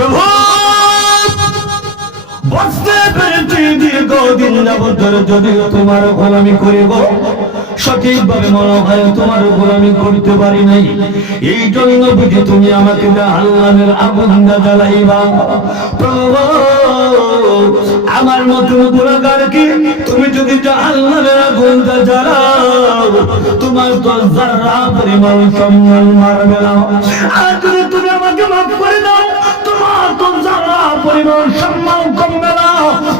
প্রভু বুঝতে পেরেছি দীর্ঘদিন যাবত যদি তোমার গোলামি করিব সঠিকভাবে মনে হয় তোমার গোলামি করতে পারি নাই, এই জন্য বুঝি তুমি আমাকে জাহান্নামের আগুন জ্বালাইবা। প্রভু আমার মতো গুনাহগারকে তুমি যদি জাহান্নামের আগুন জ্বালাও তোমার তো যারা পরিমাণ সম্মান মারবে না। আর যদি তুমি আমাকে মাফ করে দাও তোমার তো যারা পরিমাণ সম্মান কমবে না।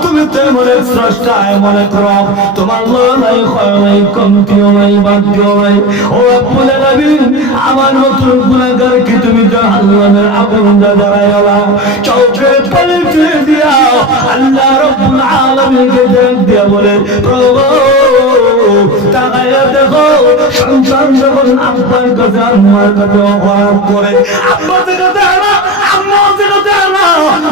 তুমি তো মনে স্রষ্টা মনে করো তোমার নাই ক্ষয় নাই কমতিও নাই বাক্যও নাই। ও রব্বুল আলামিন আমার মতো গুনাহগারকে তুমি জাহান্নামের আগুন জ্বালাইবা। চোখে পানি দিয়া আল্লাহ রব্বুল আলামিনকে ডাক দিয়া বলে প্রভু তাকায়া দেখো সন্তান যখন আব্বার কাছে আম্মার কাছে অপরাধ করে, আব্বা থেকে দেয় না আম্মা থেকে দেয় না,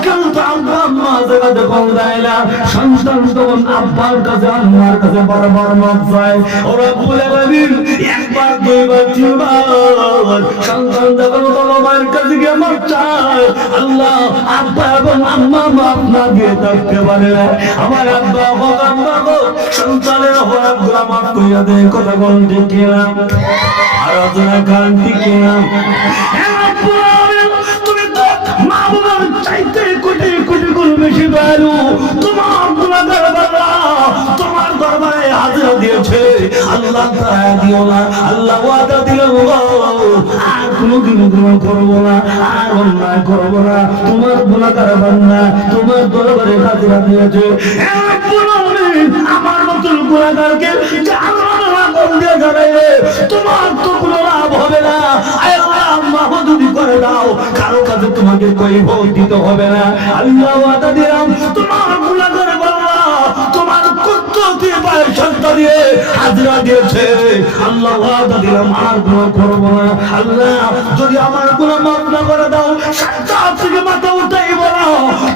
কিন্তু আব্বা আম্মা থেকে দেখো দেয় না, সন্তান তখন আব্বার কাছে আম্মার কাছে বারবার মাপ চায়। ও রব্বুল আলামিন একবার দুইবার তিনবার সন্তান যখন বাবা মায়ের কাছে গিয়ে মাপ চায়, আল্লাহ আব্বা এবং আম্মা মাপ না দিয়ে থাকতে পারে না। আমার আব্বা হোক আম্মা হোক সন্তানের অপরাধগুলো মাফ করিয়া দেয়। কথা বল ঠিক কিনা? আরাধনা গান ঠিক কিনা? তুমি তো মা বাবার চাইতে কোটি কোটি গুণ বেশি দয়ালু। তোমার গুনাহগার বাবা তোমার দরবারে হাজিরা দিয়েছে, আল্লাহ তাআলা দিও না। আল্লাহ ওয়াদা দিলেন আর কোনোদিন গুনাহ করব না, আর অন্যায় করব না। তোমার গুনাহগার বান্দা তোমার দরবারে হাজিরা দিয়েছে। আমার মতো গুনাহগারকে জাহান্নামের আগুন দিয়ে জ্বালাইলে তোমার তো কোনো লাভ হবে না। আল্লাহ মাফ যদি করে দাও কারো কাছে তোমাকে কৈফিয়ত দিতে হবে না। আল্লাহ ওয়াদা দিলাম তোমার গুনাহগার বান্দা তোমার কুদরতি পায়ের সাজদা দিয়ে হাজিরা দিয়েছে, আল্লাহ ওয়াদা দিলাম আর গুনাহ করব না। আল্লাহ যদি আমার গুনাহ মাফ না করে দাও সাজদা থেকে মাথা উঠাই বলো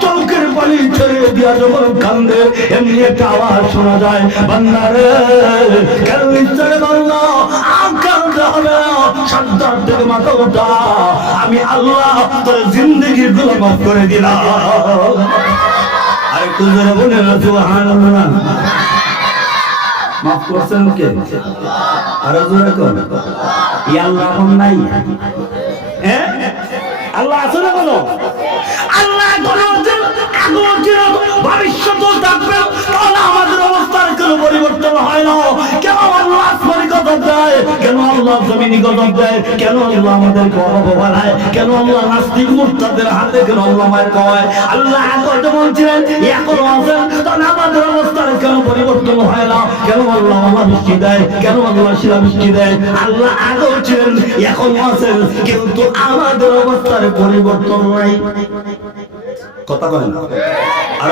চৌকের পানি ছেড়ে দিয়া যখন কান্দে এমনি একটা আওয়াজ শোনা যায়, বান্দা রে কেন ইচ্ছারে বান্দা কান্দতে হবে না, সাজদা থেকে মাথা উঠা, আমি আল্লাহ তোর জিন্দেগির গুনাহ মাফ করে দিলাম। আর একটু জোরে বলে না সুবহানাল্লাহ। মাফ করছেন কে? আর জোরে কর ই আল্লাহ কোন নাই? হ্যাঁ আল্লাহ আছে না কোনো? আল্লাহ কোনো আগুন ছিল ভবিষ্যতেও থাকবে, তাহলে আমাদের অবস্থার কোনো পরিবর্তন হয় না। কেন আল্লাহ আসমানি গজব দেয়, কেন আল্লাহ জমিনি গজব দেয়, কেন আল্লাহ আমাদেরকে অবহেলায়, কেন আল্লাহ নাস্তিক মুরতাদের হাতে কেন আল্লাহ মার খাওয়ায়? আল্লাহ আগে বলছিলেন এখনো আছেন, তাহলে আমাদের অবস্থার কেন পরিবর্তন হয় না? কেন আল্লাহ মালা বৃষ্টি দেয়, কেন আল্লাহ শিলা বৃষ্টি দেয়? আল্লাহ আগেও ছিলেন এখনো আছেন, কিন্তু আমাদের অবস্থার পরিবর্তন নাই। কথা বলেন আর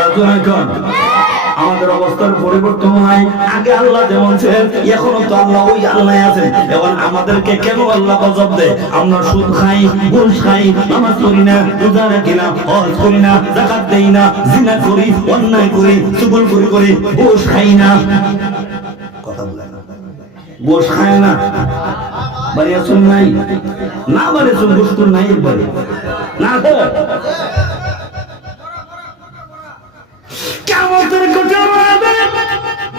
আমাদের অবস্থার পরিবর্তন নাই। আগে আল্লাহ যেমন ছিলেন এখনো তো আল্লাহ ওই আল্লাহ আছেন। এখন আমাদেরকে কেন আল্লাহ গজব দেয়? আমরা সুদ খাই, ঘুষ খাই, নামাজ পড়ি না, রোজা রাখি না, হজ করি না, যাকাত দেই না, জিনা করি, অন্যায় করি, চুগলখড়ি করি, ঘুষ খাই না। কথা বলেন ঘুষ খায় না বাড়ি আসুন নাই না, বাড়ি আসুন ঘুষ তো নাই বাড়ি না তো কিয়ামতের কঠিন হবে।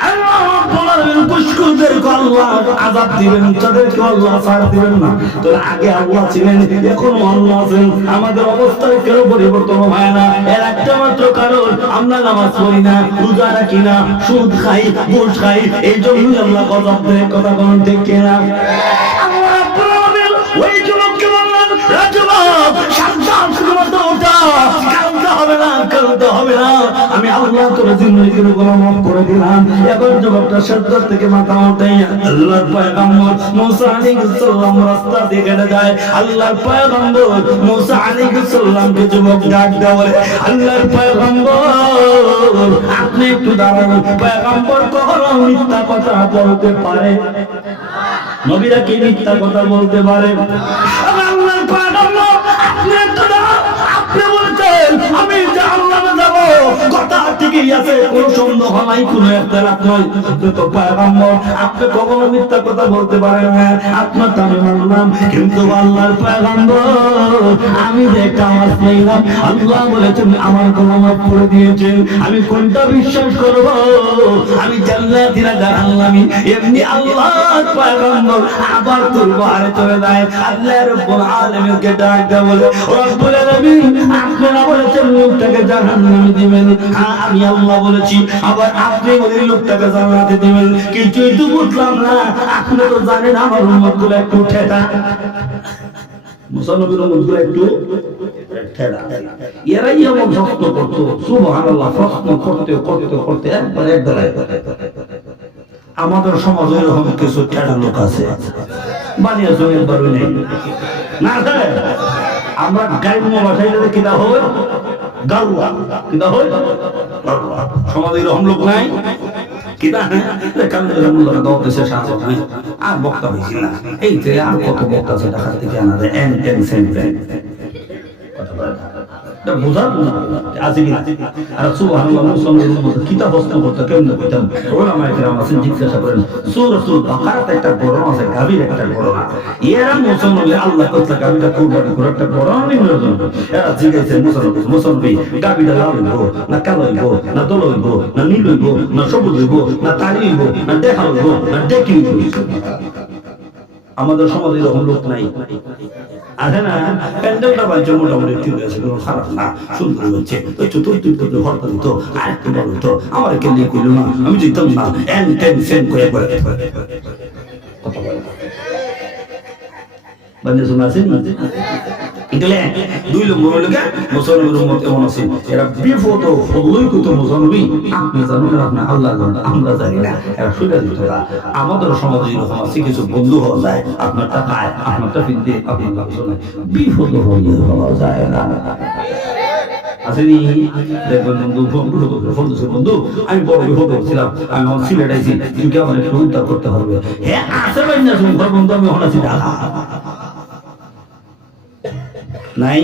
আল্লাহ বলেন পুষ্কুরদেরকে আল্লাহ আযাব দিবেন, তাদেরকে আল্লাহ ছাড় দিবেন না। তো আগে আল্লাহ ছিলেন এখনো আল্লাহ আছেন, আমাদের অবস্থায় কেন পরিবর্তন হয় না? এর একটা মাত্র কারণ আমরা নামাজ পড়ি না, রোজা রাখি না, সুদ খাই, ঘুষ খাই, এই জন্যই আল্লাহ গজব দেয়। কথা বলেন ঠিক কিনা? আল্লাহ বলেন ওই যুবককে বললেন রে যুবক সাবধান, শুধুমাত্র ওটা কাঁদতে হবে না, কাঁদতে হবে না, আমি আল্লাহ তোর জিন্দেগির গুনাহ মাফ করে দিলাম। এবার যুবকটা সাজদা থেকে মাথা উঠাইয়া আল্লাহর পয়গম্বর মুসা আলাইহিস সালাম রাস্তা দিয়ে হেঁটে যায়। আল্লাহর পয়গম্বর মুসা আলাইহিস সালামকে যুবক ডাক দেয়, বলে আল্লাহর পয়গম্বর আপনি একটু দাঁড়ান। পয়গম্বর কখনো মিথ্যা কথা বলতে পারে? নবীরা কি মিথ্যা কথা বলতে পারে? আল্লাহর পয়গম্বর আপনি একটু দাঁড়ান, আপনি বলছেন আমি জাহান্নামে যাব, কথা ঠিক ঠিকই আছে, কোনো সন্দেহ নাই, কোনো ইখতিলাফ নাই। আপনি তো পয়গম্বর, আপনি কখনো মিথ্যা কথা বলতে পারেন না, আপনার তো আমি মানলাম। কিন্তু আল্লাহর পয়গম্বর, আমি যে একটা আওয়াজ পাইলাম, আল্লাহ বলেছেন আমার গুনাহ মাফ করে দিয়েছেন, আমি কোনটা বিশ্বাস করব? আমি জান্নাতি না জাহান্নামী? এমনি আল্লাহর পয়গম্বর আবার দরবারে চলে যায়, আল্লাহ রাব্বুল আলামিনকে ডাক দেয়, বলে রব্বুল আলামিন আপনারা বলেছেন লোকটাকে জাহান্নামে দিবেন, হ্যাঁ আমি আল্লাহ বলেছি, আবার আপনি বলে লোকটাকে জান্নাতে দিবেন, কিছুই তো বুঝলাম না। আপনি তো জানেন আমার উম্মতগুলো একটু ঠেটা, মুসলমানের উম্মতগুলো একটু ঠেটা, এরাই এমন প্রশ্ন করতো, সুবহানাল্লাহ, প্রশ্ন করতে করতে করতে একবার এক দাঁড়ায়। আমাদের সমাজে এরকম কিছু ঠেটা লোক আছে, বানিয়েছে একবারও নেই না। আমরা গ্রাম্য ভাষায় যদি কিনা হয় গারুয়া, কিনা হয় সমাজে এরকম লোক নাই কিনা। আর বক্তা হয়েছিল না, এই যে আর কত বক্তা আছে ঢাকা থেকে আনা যায়, বোঝার আছে কিনা। আর সুবহানাল্লাহ, মুসলমানদের মধ্যে কিতাব প্রশ্ন করতে কেমন কইতাম, ওলামায়ে কেরাম আছেন জিজ্ঞাসা করেন, সূরাতুল বাকারাতে একটা ঘটনা আছে, গাভীর একটা ঘটনা। এরা মুসলমানদের আল্লাহ কইতা গাভীটা কুরবানি করে একটা ঘটনা নিয়ে জন্য এরা জিজ্ঞাসা মুসলমান গাভীটা লাল হইব না কালো হইব না দল হইব না নীল হইব না সবুজ হইব না তারি হইব না দেখা হইব না ডেকি হইব। আমাদের সমাজে এরকম লোক নাই, আছে না? প্যান্ডেলটা বাজছে মোটামুটি ঠিক আছে, কোনো খারাপ না, সুন্দর হচ্ছে, তো চতুর্থ হরতা দিত, আর একটু বড় হতো, আমার কেন্দ্রে কইল না, আমি যেতাম না, এন টেন সেন করে বান্ধে শোনা আছে না। দুই নম্বর লোকে মুসলমানের উম্মত এমন আছে, এরা বিপদ হলেই কত মুসলমান আপনি জানেন, আপনি আল্লাহ জানেন, আমরা জানি না, এরা সুবিধা দিত না। আমাদের সমাজে এরকম আছে, কিছু বন্ধু হওয়া যায়, আপনারটা খায়, আপনারটা ফিরতে, আপনার শোনে, বিপদ হলে হওয়া যায় না। আসেনি দেখবেন বন্ধু, আমি বড় বিপদ হচ্ছিলাম, আমি আমার সিলেট আইছি, তুমি আমার একটু উদ্ধার করতে হবে। হ্যাঁ আসে ভাই না, ঘর বন্ধু আমি হন আছি ঢাকা নাই,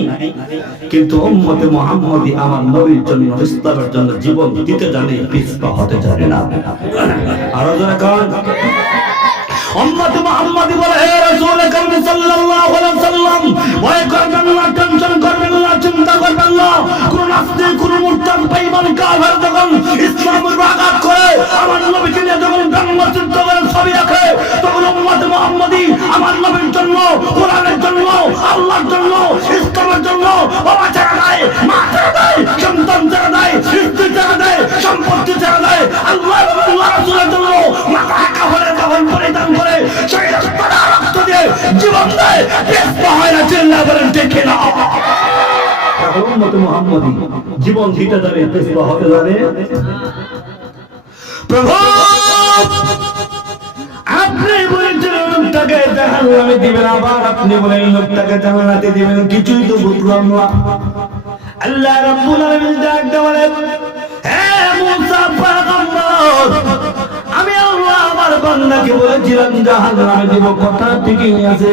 কিন্তু উম্মতে মুহাম্মাদি আমার নবীর জন্য, ইসলামের জন্য জীবন দিতে জানে, পিছপা হতে জানে না। আরো যারা কারণ উম্মতে মুহাম্মাদি বলে, হে রাসূল আকরাম সাল্লাল্লাহু আলাইহি ওয়াসাল্লাম, ভয় করবেন না, টেনশন করবেন না, চিন্তা করবেন না। কোন নাস্তিক, কোন মুরতাদ, বেঈমান, কাফের যখন ইসলামের আঘাত করে, আমার নবীকে নিয়ে যখন ব্রহ্মচিত্ত করে ছবি রাখে, তখন উম্মতে মুহাম্মাদি আমার নবীর জন্য, কোরআনের জন্য, আল্লাহর জন্য, ইসলামের জন্য বাবা ছেড়ে দেয়, মা ছেড়ে দেয়, সন্তান ছেড়ে দেয়, স্ত্রী ছেড়ে দেয়, সম্পত্তি ছেড়ে দেয়, আল্লাহ এবং আল্লাহ রাসূলের জন্য মাথা কাফনের কাফন পরিধান করে, শরীর রক্ত দিয়ে জীবন দেয়, পিছপা হয় না। চিল্লা বলেন ঠিক না? উম্মতে মুহাম্মাদি জীবন দিতে জানে, পিছপা হতে জানে। প্রভু আপনি বলেছেন লোকটাকে জাহান্নামে দিবেন, আবার আপনি বলেন লোকটাকে জান্নাতে দিবেন, কিছুই তো বুঝলাম না। আল্লাহ রাব্বুল আলামিন ডাক দেওয়ালেন, হে মুসা পয়গম্বর, আমি আল্লাহ আমার বান্দাকে বলেছিলাম জাহান্নামে দিব, কথা ঠিকই আছে,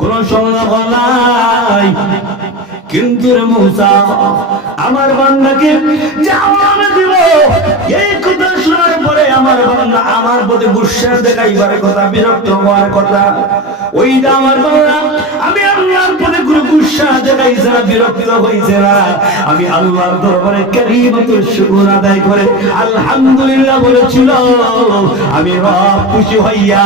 কোন সন্দেহ নাই। কিন্তু মুসা আমার বান্দাকে জাহান্নামে দিব, এই কথা শোনার পরে আমার বান্দা আমার প্রতি গুসা দেখাইবার কথা, বিরক্ত হওয়ার কথা। ওই যে আমার বান্দা আমি আল্লাহর প্রতি কোনো গুসা দেখাইছে না, বিরক্ত হইছে না, আমি আল্লাহর দরবারে কালিমাতুল শুকর আদায় করে আলহামদুলিল্লাহ বলেছিল, আমি রব খুশি হইয়া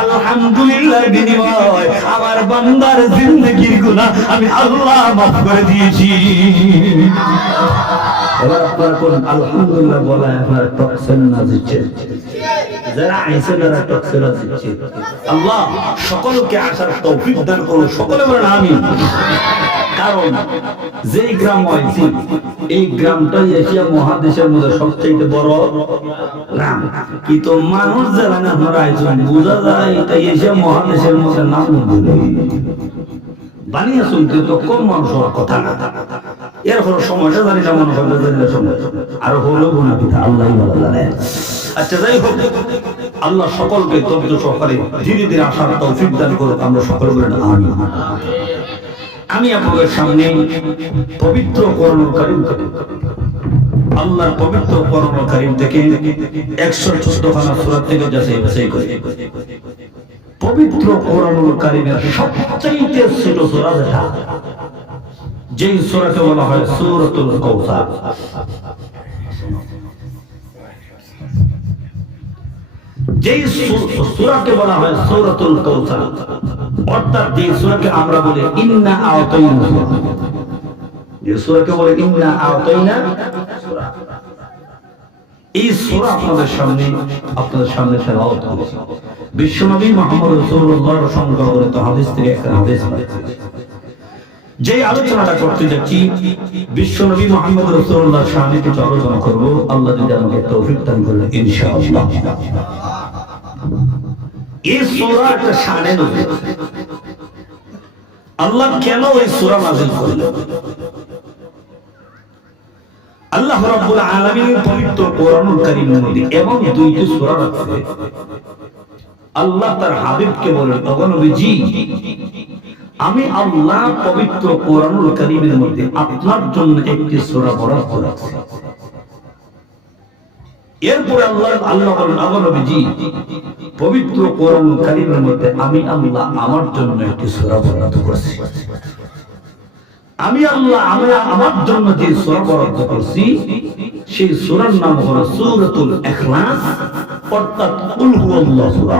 আলহামদুলিল্লাহর বিনিময় আমার বান্দার জিন্দেগির গুনাহ আমি আল্লাহ মাফ করে দিয়েছি। এবার আপনারা কোন আলহামদুলিল্লাহ বলা আপনার টক্সেন না দিচ্ছে, যারা আইসে যারা টক্সেন না দিচ্ছে, আল্লাহ সকলকে আসার তৌফিক দান করুন, সকলে বলেন আমিন। কারণ যেই গ্রাম হয়েছে, এই গ্রামটাই এশিয়া মহাদেশের মধ্যে সবচেয়ে বড় গ্রাম, কিন্তু মানুষ যারা না আপনারা আইসেন বোঝা যায় এটা এশিয়া মহাদেশের মধ্যে নাম বানিয়ে শুনতে তো কম মানুষ হওয়ার কথা না। এরপর সময়টা জানি না, মনে করলে জানি না সময় আরো হলো গুণা পিতা আল্লাহ ভালো জানে। আচ্ছা যাই হোক, আল্লাহ সকলকে ধৈর্য সহকারে ধীরে ধীরে আসার তৌফিক দান করুক, আমরা সকলে বলেন আমিন। আমি আপনাদের সামনে পবিত্র কোরআনুল কারীম আল্লাহর পবিত্র কোরআন কারীম থেকে 114 খানা সূরা থেকে যাচাই করে পবিত্র কোরআনুল কারীমের সবচেয়ে ছোট সূরা যেটা, যেই সূরাকে বলা হয় সূরাতুল কাউসার, যেই সূরাকে বলা হয় সূরাতুল কাউসার, অর্থাৎ যে সূরাকে আমরা বলি ইন্না আ'তাইনা, যে সূরাকে বলে ইন্না আ'তাইনা সূরা, এই সূরা আপনাদের সামনে তেলাওয়াত হবে। বিশ্বনবী মুহাম্মদ রাসূলুল্লাহর সংগ্রহীত হাদিস থেকে একটা হাদিস, যে আলোচনাটা করতে যাচ্ছি বিশ্বনবী মুহাম্মদ রাসূলুল্লাহর শানে কিছু আলোচনা করব। আল্লাহ যদি আমাকে তৌফিক দান করেন ইনশাআল্লাহ। এই সূরা একটা শানে নবী, আল্লাহ কেন এই সূরা নাযিল করলেন? আল্লাহ রাব্বুল আলামিনের পবিত্র কোরআনুল কারীমের মধ্যে এমন দুইটি সূরা আছে, আল্লাহ তার হাবিবকে বলেন, ওগো নবীজি, আমি আল্লাহ পবিত্র কোরআনুল কারীমের মধ্যে আপনার জন্য একটি সূরা বরাদ্দ রাখছি। এরপরে আল্লাহ বলেন, ওগো নবীজি, পবিত্র কোরআনুল কারীমের মধ্যে আমি আল্লাহ আমার জন্য একটি সূরা বরাদ্দ করেছি। আমি আল্লাহ আমার জন্য যে সূরা বরাদ্দ করেছি সেই সূরার নাম হলো সূরাতুল ইখলাস, অর্থাৎ কুল হুয়াল্লাহু সূরা।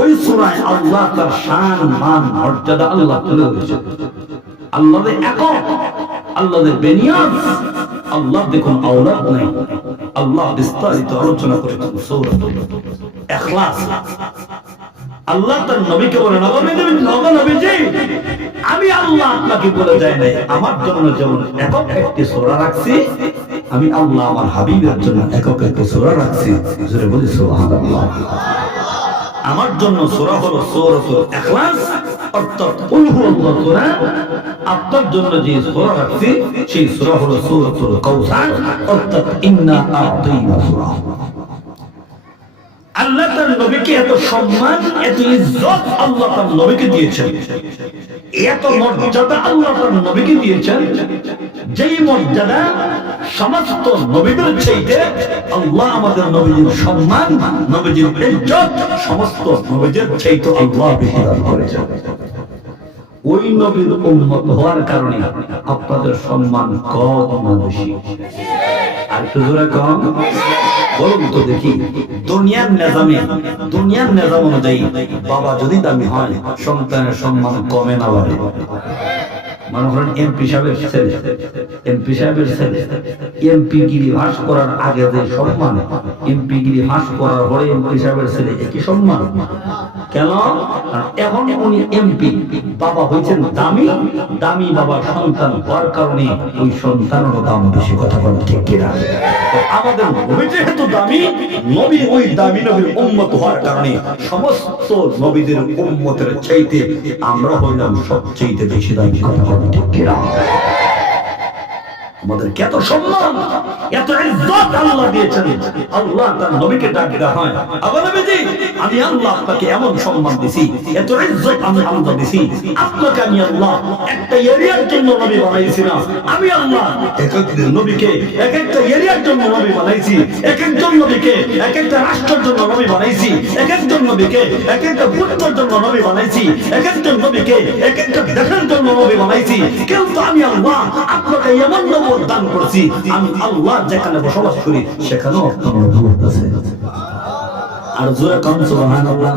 ওই সূরায় আল্লাহ তার শান মান মর্যাদা আল্লাহ তুলে ধরেছেন। আল্লাহর একক, আল্লাহর বেনিয়াজ, আল্লাহ দেখুন আওলাদ নাই, আল্লাহ বিস্তারিত আলোচনা করেছেন সূরাতুল ইখলাস। আল্লাহ তার নবীকে বলেন, ওগো নবীজি, আমি আল্লাহ আপনাকে বলে যায় নাই, আমার জন্য যেমন একক একটি সূরা রাখছি, আমি আল্লাহ আমার হাবিবের জন্য একক একটি সূরা রাখছি। জোরে বলি সুবহানাল্লাহ। আমার জন্য সূরা হলো সূরাতুল ইখলাস, অর্থাৎ কুল হুয়াল্লাহু সূরা। আপনার জন্য যে সূরা রাখছি সেই সূরা হলো সূরাতুল কাউসার, অর্থাৎ ইন্না আ'তাইনা সূরা। আল্লাহ তার নবীকে এত সম্মান, এত ইজ্জত আল্লাহ তার নবীকে দিয়েছেন, এত মর্যাদা আল্লাহ তার নবীকে দিয়েছেন, যেই মর্যাদা সমস্ত নবীদের চাইতে আল্লাহ আমাদের নবীর সম্মান, নবীর ইজ্জত সমস্ত নবীদের চাইতে আল্লাহ বেশি দান করেছেন। ওই নবীর উম্মত হওয়ার কারণে আপনাদের সম্মান কম না বেশি? আর একটু জোরে কম বলুন তো দেখি। দুনিয়ার নিজাম অনুযায়ী বাবা যদি দামি হয়, সন্তানের সম্মান কমে না বাড়ে? মনে করেন এমপি সাহেবের ছেলে এমপি গিরি ভাস করার আগে যে সম্মান, এমপি গিরি ভাস করার পরে এমপি সাহেবের ছেলে একই সম্মান কেন? এখন উনি এমপি, বাবা হয়েছেন দামি বাবার সন্তান হওয়ার কারণে ওই সন্তানেরও দাম বেশি। কথা বলেন ঠিক কিনা? আমাদের নবী যেহেতু দামি নবী, ওই দামি নবীর উম্মত হওয়ার কারণে সমস্ত নবীদের উম্মতের চাইতে আমরা হইলাম সবচেয়ে বেশি দামি। কথা বলেন ঠিক কিনা? আমাদের এত সম্মান, এত ইজ্জত আল্লাহ দিয়েছেন। আল্লাহ তার নবীকে ডাক দেওয়া হয়, আবার নবীজি, আমি আল্লাহ আপনাকে এমন সম্মান দিছি, এত ইজ্জত আমি আল্লাহ দিছি, আপনাকে আমি আল্লাহ একটা এরিয়ার জন্য নবী বানাইছি না। আমি আল্লাহ এক একজন নবীকে এক একটা এরিয়ার জন্য নবী বানাইছি, এক একজন নবীকে এক একটা রাষ্ট্রের জন্য নবী বানাইছি, এক একজন নবীকে এক একটা গোত্রের জন্য নবী বানাইছি, এক একজন নবীকে এক একটা দেশের জন্য নবী বানাইছি। কিন্তু আমি আল্লাহ আপনাকে এমন নবী দান করেছি, আমি আল্লাহ যেখানে বসবাস করি সেখানেও আপনার নবুয়ত আছে। আর জোরে কাম সুবহানাল্লাহ।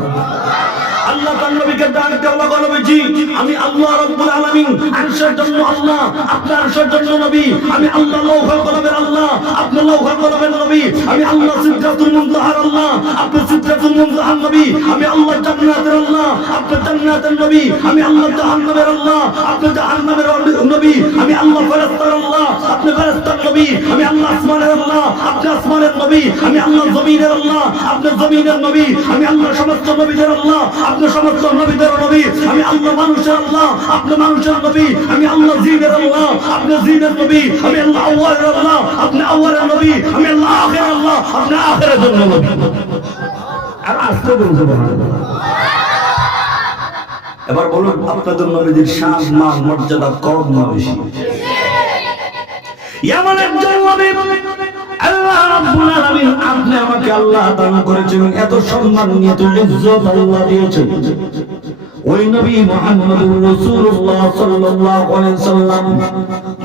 আল্লাহ তার নবীকে ডাক দিয়ে আল্লাহ বলেছি, আমি আল্লাহ রাব্বুল আলামিন, আরশের জন্য আল্লাহ, আপনার আরশের জন্য নবী, আমি আল্লাহ লাউহুল কলমের আল্লাহ, আপনি লাউহুল কলমের নবী, আমি আল্লাহ সিদরাতুল মুনতাহার আল্লাহ, আপনি সিদরাতুল মুনতাহার নবী, আমি আল্লাহ জান্নাতের আল্লাহ, আপনি জান্নাতের নবী, আমি আল্লাহ জাহান্নামের আল্লাহ, আপনি জাহান্নামের নবী, আমি আল্লাহ ফেরেশতার আল্লাহ, আপনি ফেরেশতার নবী, আমি আল্লাহ আসমানের আল্লাহ, আপনি আসমানের নবী, আমি আল্লাহ জমিনের আল্লাহ, আপনি জমিনের নবী, আমি আল্লাহ সমস্ত নবীদের আল্লাহ, আপনি সমস্ত নবীদের নবী, আমি আল্লাহ মানুষের আল্লাহ, আপনি মানুষের নবী, আমি আল্লাহ জিনের আল্লাহ, আপনি জিনের নবী, আমি আল্লাহ আওয়ালের আল্লাহ, আপনি আওয়ালের নবী, আমি আল্লাহ আখিরের আল্লাহ, আপনি আখিরের জন্য নবী। আর আস্তে বলুন সুবহানাল্লাহ। এবার বলুন আপনাদের নবীদের শান মান মর্যাদা কম না বেশি? এমন একজন নবী আল্লাহ রাব্বুল আলামিন আপনি আমাকে আল্লাহ দান করেছেন, এত সম্মান এত ইজ্জত আল্লাহ দিয়েছেন। ওই নবী মুহাম্মদুর রাসূলুল্লাহ সাল্লাল্লাহু আলাইহি সাল্লাম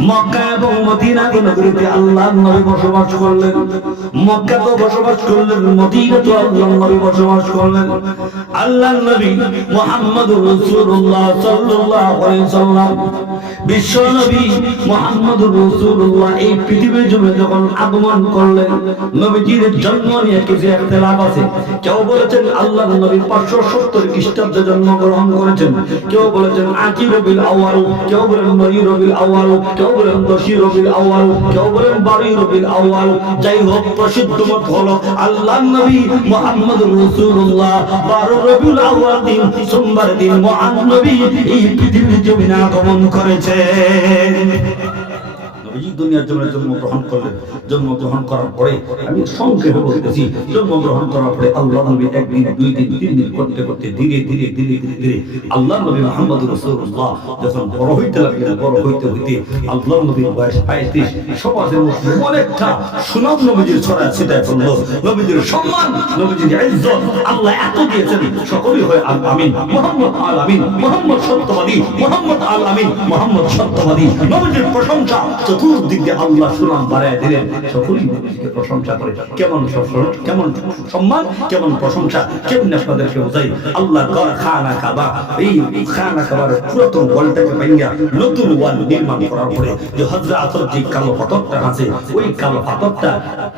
মক্কা এবং মদিনা নগরীতে আল্লাহর নবী বসবাস করলেন। মক্কা তো বসবাস করলেন, মদিনা তো আল্লাহর নবী বসবাস করলেন। আল্লাহর নবী মুহাম্মদুর রাসূলুল্লাহ সাল্লাল্লাহু আলাইহি সাল্লাম বিশ্ব নবী মুহাম্মদুর রাসূলুল্লাহ এই পৃথিবীর জন্য যখন আগমন করলেন, নবীজির জন্ম নিয়ে কিছু ইখতিলাফ আছে। কেউ বলেছেন আল্লাহর নবী 570 খ্রিস্টাব্দে জন্মগ্রহণ করেছেন, কেউ বলেছেন 8 রবিউল আউয়াল, কেউ বলেন 9 রবিউল আউয়াল, কেউ বলেন 10 রবিউল আউয়াল, কেউ বলেন 12 রবিউল আউয়াল। যাই হোক, প্রসিদ্ধ মত হলো আল্লাহর নবী মুহাম্মদুর রাসূলুল্লাহ 12 রবিউল আউয়াল দিন সোমবার দিন মহান নবী এই পৃথিবীর জমিনে আগমন করেছেন। নবীজি দুনিয়ার জমিনে জন্মগ্রহণ করলেন। জন্মগ্রহণ করার পরে আমি সংক্ষেপে বলতেছি, জন্মগ্রহণ করার পরে আল্লাহ নবী একদিন, 2 দিন, 3 দিন করতে করতে ধীরে ধীরে ধীরে ধীরে আল্লাহ নবী মুহাম্মদুর রাসূলুল্লাহ যখন বড় হইতে লাগলেন, বড় হইতে হইতে আল্লাহ নবীর বয়স 35। সমাজের মধ্যে অনেকটা সুনাম নবীজির ছড়ায় ছিটায় পড়ল। নবীজির সম্মান, নবীজির ইজ্জত আল্লাহ এত দিয়েছেন, সকলেই হয় আল আমিন, মুহাম্মদ আল আমিন, মুহাম্মদ সত্যবাদী, মুহাম্মদ আল আমিন, মুহাম্মদ সত্যবাদী। নবীজির প্রশংসা চতুর্দিক দিয়ে আল্লাহ সুনাম বাড়ায় দিলেন। সকলেই নবীজিকে প্রশংসা করে। কেমন সম্মান, কেমন প্রশংসা, কেমন আপনাদেরকে বোঝাই। আল্লাহর ঘর খানা কাবা, এই খানা কাবার পুরাতন ওয়ালটাকে ভাঙিয়া নতুন ওয়াল নির্মাণ করার পরে যে হযরতের যে কালো পাথরটা আছে, ওই কালো পাথরটা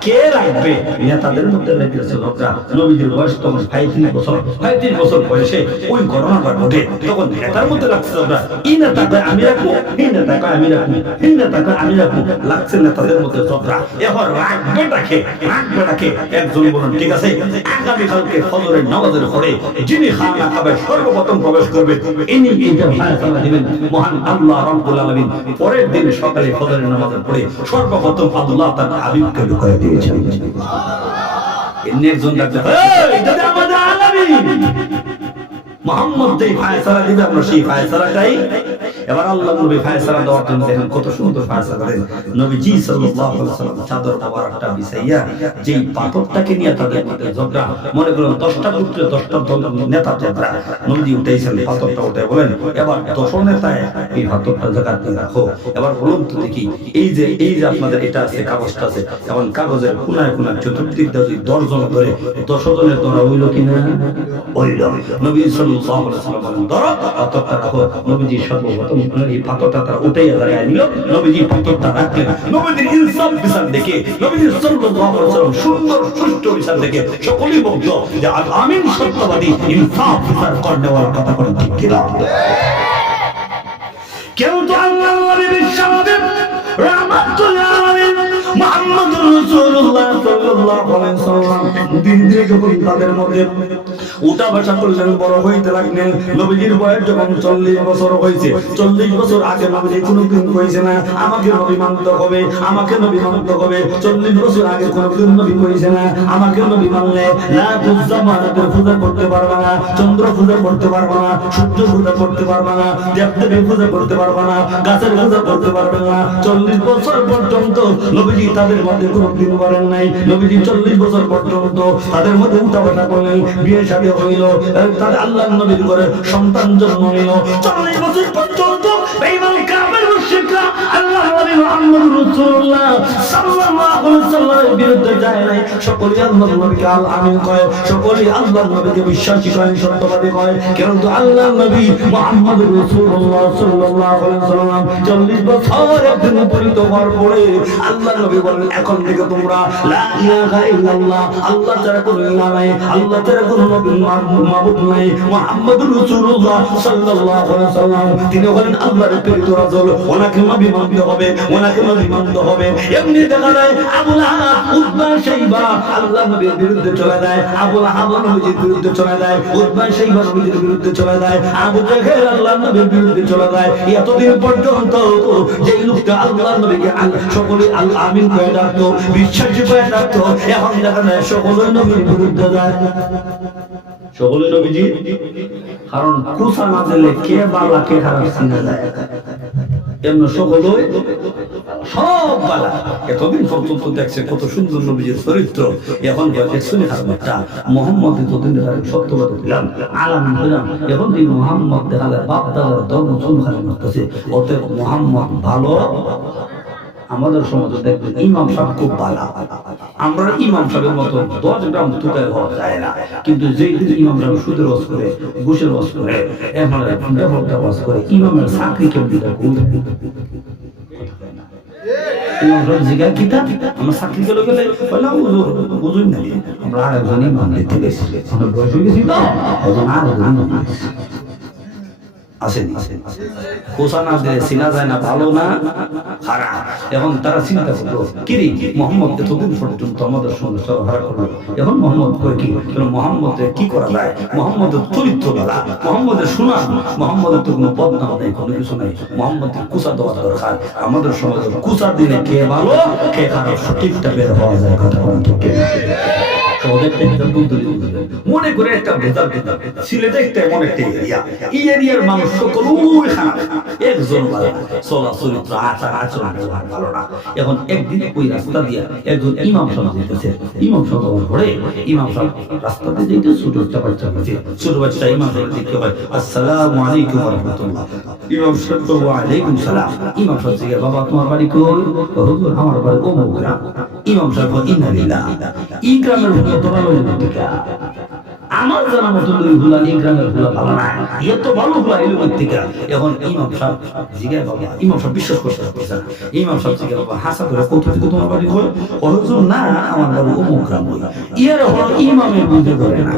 কে রাখবে? নেতাদের মধ্যে লেগেছে লোকরা। নবীজির বয়স তখন 35 বছর। 35 বছর বয়সে ওই ঘটনাটা ঘটে। তখন নেতার মধ্যে লাগছে লোকরা, এই নেতা কয় আমি রাখবো, এই নেতা কয় আমি রাখবো, এই নেতা কয় আমি রাখবো। লাগছে নেতাদের মধ্যে ঝগড়া। এখন রাখবেটাকে একজন বলেন ঠিক আছে, আগামীকালকে ফজরের নামাজের পরে যিনি খানা কাবায় সর্বপ্রথম প্রবেশ করবে ইনি এটা ফায়সালা দিবেন মহান আল্লাহ রাব্বুল আলামিন। পরের দিন সকালে ফজরের নামাজের পরে সর্বপ্রথম আল্লাহ তার হাবিবকে লুকায় দিয়েছেন। ইনি একজন ডাকতে, এই এটা আমাদের আলামিন মুহাম্মদ যেই ফায়সালা দিবে, আমরা সেই ফায়সালাটাই। এবার আল্লাহ নবী ফায়সালা দেওয়ার জন্য দেখেন কত সুন্দর ফায়সালা করেন। নবীজি সাল্লাল্লাহু আলাইহি ওয়াসাল্লাম চাদর মোবারকটা বিছাইয়া যেই পাথরটাকে নিয়ে তাদের মধ্যে ঝগড়া, মনে করেন 10টা পুত্র 10টা নেতা ঝগড়া, নবীজি উঠাইছেন পাথরটা, উঠায় বলেন এবার 10 নেতায় এই পাথরটা জায়গায় দিয়ে রাখো। এবার বলুন তো দেখি, এই যে আপনাদের এটা আছে, কাগজটা আছে, এখন কাগজের কোনায় কোনায় চতুর্দিক দিয়ে 10 জন ধরে 10 জনের ধরা হইল কিনা? হইল। নবী সাল্লাল্লাহু আলাইহি ওয়াসাল্লাম বলেন ধরো পাথরটা রাখো। নবীজি সর্বপ্রথম এই পাথরটা তারা উঠাইয়া দাঁড়ায় নিল। নবীজি পাথরটা রাখলেন। নবীজির ইনসাফ বিচার দেখে, নবীজি সাল্লাল্লাহু আলাইহি ওয়াসাল্লাম সুন্দর সুষ্ঠু বিচার দেখে সকলেই মুগ্ধ যে আল আমিন সত্যবাদী, ইনসাফ বিচার করনেওয়ালা কথা বলেন ঠিক কিনা? কেউ তো আল্লাহর নবী বিশ্বনবী রাহমাতুল আলামিন মুহাম্মদুর রাসূলুল্লাহ সাল্লাল্লাহু আলাইহি ওয়াসাল্লাম দিন দিন যখন তাদের মধ্যে উঠা বসা করলেন, বড় হইতে লাগলেন। নবীজির বয়স যখন 40 বছর হয়েছে, 40 বছর আগে নবীজি কোনোদিন কইছে না আমাকে নবী মানতে হবে, আমাকে নবী মানতে হবে। 40 বছর আগে কোনোদিন নবী কইছে না আমাকে নবী মানলে না জামানাতের পূজা করতে পারবে না, চন্দ্র পূজা করতে পারবে না, সূর্য পূজা করতে পারবে না, দেবদেবীর পূজা করতে পারবে না, গাছের পূজা করতে পারবে না। 40 বছর পর্যন্ত নবীজি তাদের মধ্যে কোনোদিন বলেন নাই। নবীজি 40 বছর পর্যন্ত তাদের মধ্যে উঠা বসা করলেন, বিয়ে শাদী হইল, তাদের আল্লাহর নবীর ঘরে সন্তান জন্ম নিল। 40 বছর পর্যন্ত বেঈমান কাফের মুশরিকরা আল্লাহর নবী মুহাম্মদ রাসূলুল্লাহ সাল্লাল্লাহু আলাইহি ওয়াসাল্লামের বিরুদ্ধে যায় নাই। সকলেই আল্লাহর নবীকে আল আমিন কয়, সকলেই আল্লাহর নবীকে বিশ্বাসী কয়, সত্যবাদী কয়। কিন্তু আল্লাহর নবী মুহাম্মদ রাসূলুল্লাহ সাল্লাল্লাহু আলাইহি ওয়াসাল্লাম 40 বছর একদিন উপনীত হওয়ার পরে আল্লাহর নবী বলেন এখন থেকে তোমরা লা ইলাহা ইল্লাল্লাহ, আল্লাহ ছাড়া কোনো ইলাহ নাই, আল্লাহ ছাড়া কোনো নবী মাবুদ নাই, মুহাম্মদুর রাসূলুল্লাহ সাল্লাল্লাহু আলাইহি ওয়াসাল্লাম তিনি হলেন আল্লাহর প্রেরিত রাসূল। ওনাকে নবী মানতে হবে, ওনাকে নবী মানতে হবে। এমনি দেখা যায় আবু লাহাব, উতবা, শাইবা আল্লাহর নবীর বিরুদ্ধে চলে যায়, আবু লাহাব নবীর বিরুদ্ধে চলে যায়, উতবা শাইবা নবীর বিরুদ্ধে চলে যায়, আবু জাহেল আল্লাহর নবীর বিরুদ্ধে চলে যায়। এতদিন পর্যন্ত যে লোকটা আল্লাহর নবীকে সকলে আল আমিন কয়ে ডাকতো, বিশ্বাসী কয়ে ডাকতো, এখন দেখা যায় সকলে নবীর বিরুদ্ধে যায়। সকলে নবীজি, কারণ কুসা না দিলে কে বালা কে খারাপ চিনা যায়। এমন সকলে সব বালা। এতদিন পর্যন্ত দেখছে কত সুন্দর নবীজির চরিত্র, এখন দেখছেন একটা মোহাম্মদ যতদিন সত্যবাদ দিলাম আলাম দিলাম, এখন এই মোহাম্মদ দেখা যায় বাপ দাদার ধর্ম চুনখানি করতেছে। অতএব মোহাম্মদ ভালো। আমাদের সমাজে দেখবেন ইমাম সাহেব খুব ভালো, আমরা ইমাম সাহেবের মতো 10 গ্রাম তুকায় হওয়া যায় না, কিন্তু যেই দিন ইমাম সাহেব সুদের ওয়াজ করে, ঘুষের ওয়াজ করে, ওয়াজ করে, ইমামের চাকরি কেউ দিতে ইমাম সাহেব জিজ্ঞাসা কিতা আমার চাকরি গেলে গেলে বুঝুন না, আমরা আরেকজন ইমাম দিতে গেছি, আমরা বয়স হয়ে গেছি তো আরেকজন আসেনি। কোসা না দিলে চিনা যায় না ভালো না খারাপ। এখন তারা চিন্তা করলো কিরি মোহাম্মদ এতদিন পর্যন্ত আমাদের সঙ্গে চলাফেরা করলো, এখন মোহাম্মদ করে কি মোহাম্মদের কি করা যায়, মোহাম্মদের চরিত্র বলা, মোহাম্মদের শোনা, মোহাম্মদের তো কোনো বদনাম নেই, কোনো কিছু নেই, মোহাম্মদের কুসা দেওয়া দরকার। আমাদের সমাজে কুসা দিলে কে ভালো কে খারাপ সঠিকটা বের হওয়া যায়, কথা বলেন ঠিক। মনে করে একটা ভেজাল ভেজাল সিলেটে একটা এমন একটা এরিয়া, এই এরিয়ার মানুষ সকলই খারাপ, একজন ভালো না, চলা চরিত্র আচার আচরণ ব্যবহার ভালো না। এখন একদিন ওই রাস্তা দিয়ে একজন ইমাম সাহেব যেতেছে, ইমাম সাহেব ঘরে ইমাম সাহেব রাস্তা দিয়ে যেতে ছোট একটা বাচ্চা আছে, ছোট বাচ্চা ইমাম সাহেব দেখতে হয় আসসালামু আলাইকুম ওয়া রাহমাতুল্লাহ, ইমাম সাহেব তো ওয়া আলাইকুম সালাম। ইমাম সাহেব জিজ্ঞাসা বাবা তোমার বাড়ি কই? হুজুর আমার বাড়ি অমুক গ্রাম। ইমাম সাহেব ইন্না লিল্লাহ, এই গ্রামের আমার জানা মতো হুলা এই গ্রামের হুলা ভালো না, এত ভালো হুলা এলো থেকে। এখন ইমাম সাহেব জিজ্ঞাসা বাবা, ইমাম সাহেব বিশ্বাস করতে পারছে না, ইমাম সাহেব জিজ্ঞাসা বাবা হাসা করে কত থেকে তোমার বাড়ি হয়? হুজুর না আমার বাড়ি অমুক গ্রাম। এর হলো ইমামের বুঝে ধরে না,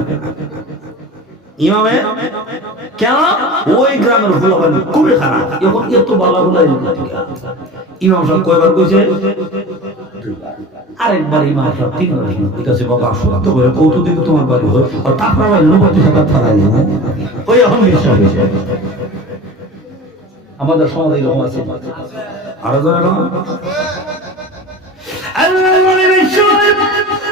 ইমামে কেন ওই গ্রামের হুলা খুবই খারাপ, এখন এত ভালো হুলা এলো থেকে। ইমাম সাহেব কয়বার কইছে? আরেকবার ইমাম সাহেব 3 বার কইতাছে বাবা সত্য করে কত দিকে তোমার বাড়ি হয়, আর তারপর 90,000 ফারাইলি না ওই এখন বিশ্বাস হইছে। আমাদের সমাজে এরকম আছে, আরো যারা আল্লাহর ওলি বিশ্বনবী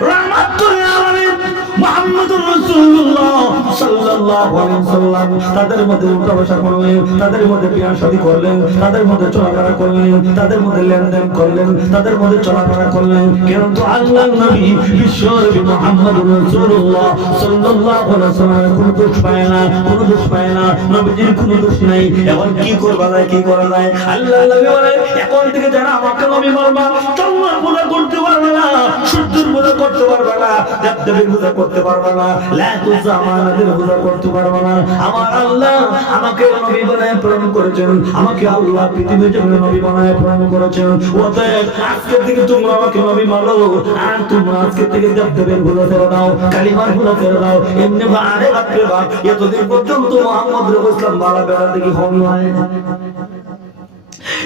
রাহমাতুল আলামিন মুহাম্মদুর রাসূলুল্লাহ সাল্লাল্লাহু আলাইহি ওয়াসাল্লাম তাদের মধ্যে উঠা বসা করলেন, তাদের মধ্যে বিয়ে শাদী করলেন, তাদের মধ্যে চলাফেরা করলেন, তাদের মধ্যে লেনদেন করলেন, তাদের মধ্যে চলাফেরা করলেন। কিন্তু আল্লাহর নবী বিশ্বনবী মুহাম্মদুর রাসূলুল্লাহ সাল্লাল্লাহু আলাইহি ওয়াসাল্লাম কোনো দোষ পায় না, কোনো দোষ পায় না, নবীজির কোনো দোষ নাই। এখন কি করবা যায়, কি করা যায়? আল্লাহর নবী বলে এখন থেকে যারা আমাকে নবী বলবা চল্লার পূজা করতে পারবে না, সূর্যের পূজা করতে পারবে না, দেবদেবীর পূজা করতে পারবে না, লাতুজা আমাদের পূজা করতে পারবে না। আমার আল্লাহ আমাকে নবী বানায় প্রেরণ করেছেন, আমাকে আল্লাহ পৃথিবীর জন্য নবী বানায় প্রেরণ করেছেন। অতএব আজকে থেকে তোমরা আমাকে নবী মানো, আর তোমরা আজকে থেকে দেবদেবীর পূজা ছেড়ে দাও, কালিমার পূজা ছেড়ে দাও। এমনি আরে রাখবে বা এতদিন পর্যন্ত মুহাম্মদ রাসূলুল্লাহ বালা বেড়া দেখি হন হয়।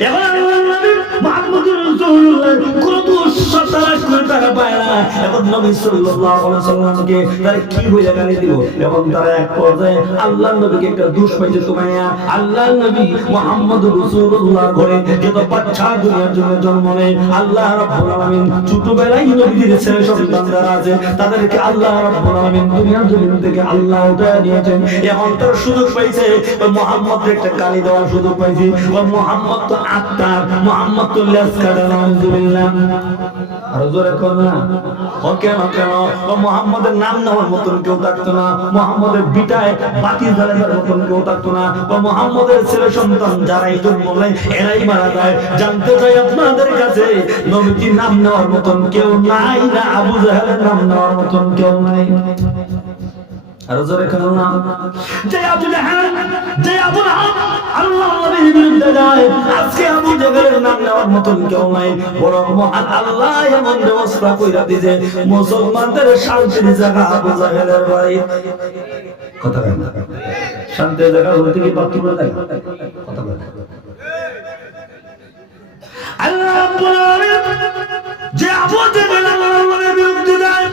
এখন আল্লাহর নবী মুহাম্মদুর রাসূলুল্লাহ কোন দোষ তালাশ করে তারা পায় না। এখন নবী সাল্লাল্লাহু আলাইহি ওয়াসাল্লামকে তারা কি বলে গালি দিব? এখন তারা এক পর্যায়ে আল্লাহর নবীকে একটা দোষ পাইছে তোমায়া। আল্লাহর নবী মুহাম্মদুর রাসূলুল্লাহ করে যত বাচ্চা দুনিয়ার জন্য জন্ম নেয়, আল্লাহ রাব্বুল আলামিন ছোটবেলায় নবীদের ছেলে সন্তান যারা আছে তাদেরকে আল্লাহ রাব্বুল আলামিন দুনিয়ার জমিন থেকে আল্লাহ উঠায় নিয়েছেন। এখন তারা সুযোগ পাইছে মুহাম্মদকে একটা গালি দেওয়ার সুযোগ পাইছে। মুহাম্মদ তো আত্মার, মুহাম্মদ তো লেজ কাটা, নাউযুবিল্লাহ। আর জোরে কর না, ও কেন কেন ও মুহাম্মদের নাম নেওয়ার মতন কেউ থাকতো না, মুহাম্মদের বিটায় বাতি জ্বালানোর মতন কেউ থাকতো না, ও মুহাম্মদের ছেলে সন্তান যারাই জন্ম নেয় এরাই মারা যায়। জানতে চাই আপনাদের কাছে নবীজির নাম নেওয়ার মতন কেউ নাই না, আবু জাহেলের নাম নেওয়ার মতন কেউ নাই। আর জোরে কেন না, যে আবু জাহেল, যে আবু লাহাব আল্লাহর নবীর বিরুদ্ধে যায়, আজকে আবু জাহেলের নাম নেওয়ার মতন কেউ নাই। বরং মহান আল্লাহ এমন ব্যবস্থা কইরা দিয়েছে মুসলমানদের শান্তির জায়গা আবু জাহেলের বাড়ি। কথা বলেন না, শান্তির জায়গা হতে কি বাথরুম লাগে? কথা বলেন। আল্লাহ রাব্বুল আলামিন যে আবু জাহেল আল্লাহর বিরুদ্ধে যায়,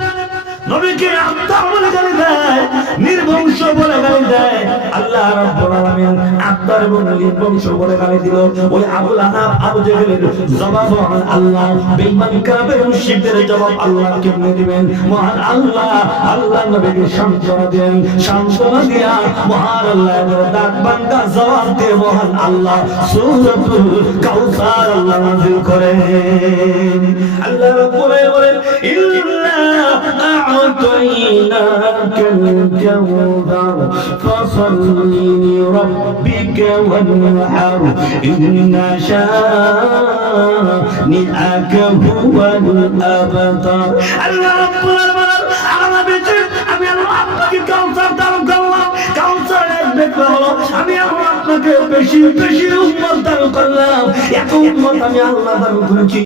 নবীকে আত্মা বলে গালি দেয়, নির্বংশ বলে গালি দেয়। আল্লাহ রাব্বুল আলামিন আত্মা এবং নির্বংশ বলে গালি দিল। ওই আবু লাহাব আবু জেহেলের জবাব আল্লাহ, বেঈমান কাফের মুশরিকদের জবাব আল্লাহ কেমনে দিবেন? মহান আল্লাহ, আল্লাহ নবীকে সান্ত্বনা দেন, সান্ত্বনা দিয়া মহান আল্লাহ ডাক বান্দা জবাব দিয়ে মহান আল্লাহ সূরাতুল কাউসার আল্লাহ নাযিল করেন। আল্লাহ রাব্বুল বলেন, ইন্না আ'তাইনাকাল কাউসার ফাসাল্লি লিরাব্বিকা ওয়ানহার ইন্না শানিআকা হুয়াল আবতার। আল্লাহ রাব্বুল আলামিন আমার বেঁচে আমি আল্লাহ আপনাকে কাউসার দান করলাম। কাউসার এক ব্যক্তি হলো আমি আল্লাহ আপনাকে বেশি বেশি উম্মত দান করলাম। এত উম্মত আমি আল্লাহ দান করেছি।